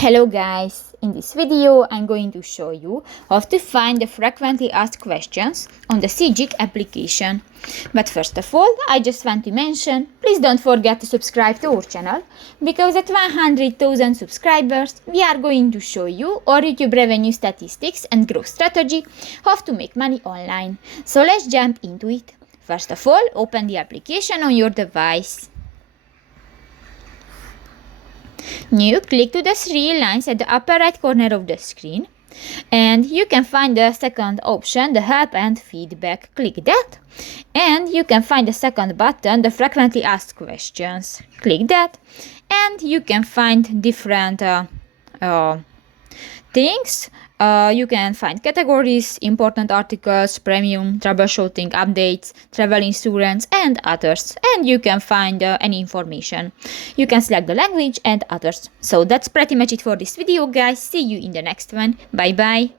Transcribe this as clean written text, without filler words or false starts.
Hello guys, in this video I'm going to show you how to find the frequently asked questions on the Sygic application. But first of all, I just want to mention, please don't forget to subscribe to our channel, because at 100,000 subscribers we are going to show you our YouTube revenue statistics and growth strategy, how to make money online. So let's jump into it. First of all, open the application on your device. Now click to the three lines at the upper right corner of the screen, and you can find the second option, the help and feedback. Click that, and you can find the second button, the frequently asked questions. Click that, and you can find different things. You can find categories, important articles, premium, troubleshooting, updates, travel insurance, and others. And you can find any information. You can select the language and others. So that's pretty much it for this video, guys. See you in the next one. Bye bye.